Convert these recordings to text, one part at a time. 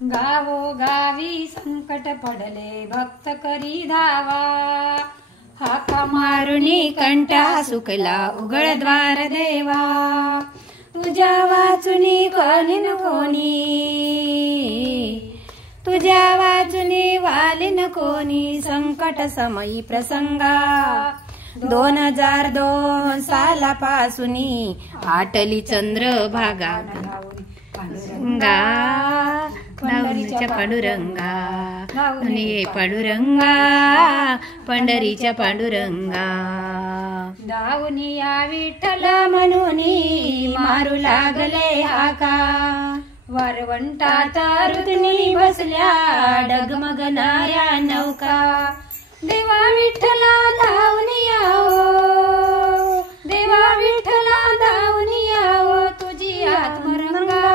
गावोगावी संकट पडले भक्त करी धावा, हाका मारुनी कंटा सुकला उघड द्वार देवा, तुझ्या वाचुनी कोणी कोणी, तुझ्या वाचुनी वालिन कोणी, संकट समयी प्रसंगा 2002 सालापासुनी आटली चंद्रभागा, पांडुरंगा पंढरीच्या पांडुरंगा, पांडुरंगा पंढरीच्या पांडुरंगा, दावनिया विठ्ठल म्हणूनी मारू लागले हाका, वरवंटात रुदनी बसल्या डगमगणाऱ्या नौका, देवा विठ्ठला धावनिया हो, देवा विठ्ठला धावनिया हो, तुझी आत्मरंगा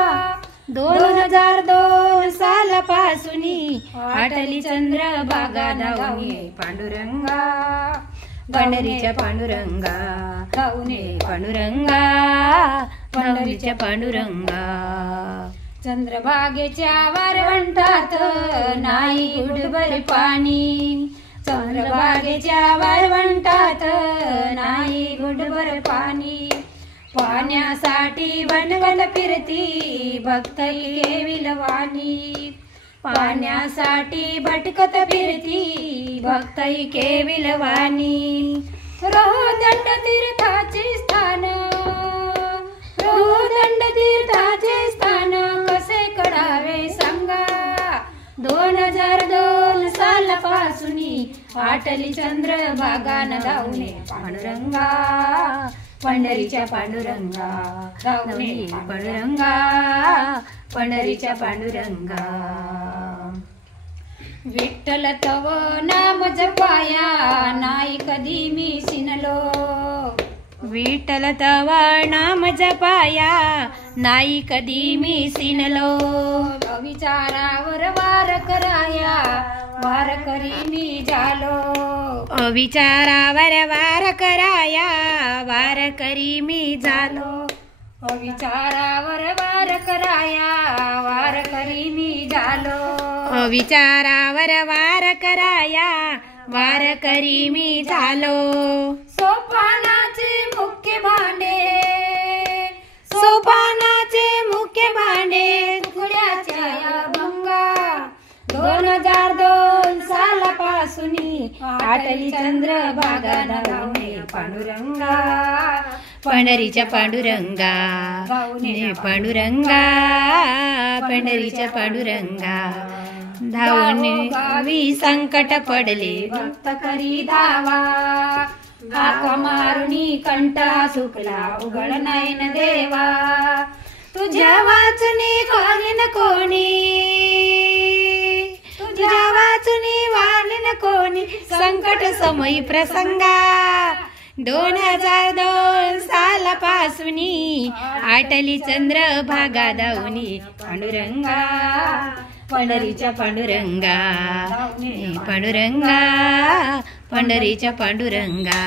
2002 सालापासुनी आटली चंद्रभागा, धावणे पांडुरंगा पंढरीच्या पांडुरंगा, धावणे पांडुरंगा पंढरीच्या पांडुरंगा, चंद्रभागेच्या वारवंटात नाही गुडभर पाणी, चंद्रभागेच्या वारवंटात नाही गुडभर पाणी, पाण्यासाठी बनवत फिरती भक्त केविलवाणी, पाण्यासाठी भटकत फिरती भक्त केविलवाणी, रोहदंड तीर्थाचे स्थान, रोहदंड तीर्थाचे स्थान कसे कळावे सांगा, 2002 सालापासुनी आटली चंद्रभागा, धावणे पांडुरंगा पंढरीच्या पांडुरंगा, धावणे पांडुरंगा पंढरीच्या पांडुरंगा, विठ्ठल तव नाम जपाया नाही कधी मी सिनलो, विठ्ठल तव नाम जपाया नाही कधी मी सिनलो, विचारावर वार कराया वार करी मी झालो, विचारावर वार कराया वार करी मी झालो, विचारावर वार कराया वार करी मी झालो, विचारावर वार कराया वार करी मी झालो, सोपानाचे मुख्य भांडे, सोपानाचे मुख्य भांडे तुकड्याच्या भंगा, 2002 सालापासुनी आटली चंद्रभागा, धावणे पांडुरंगा पंढरीच्या पांडुरंगा, धावणे पांडुरंगा पंढरीच्या पांडुरंगा, धावणे गावी संकट पडले भक्त करी धावा, हाका मारुनी कंटा सुकला उघड नयन देवा, तुझ्या वाचुनी कोणी कोणी, तुझ्या वाचुनी वालिन कोणी, संकट समयी प्रसंगा 2002 सालापासुनी आटली चंद्रभागा, धावणे पांडुरंगा पंढरीच्या पांडुरंगा, पांडुरंगा पंढरीच्या पांडुरंगा.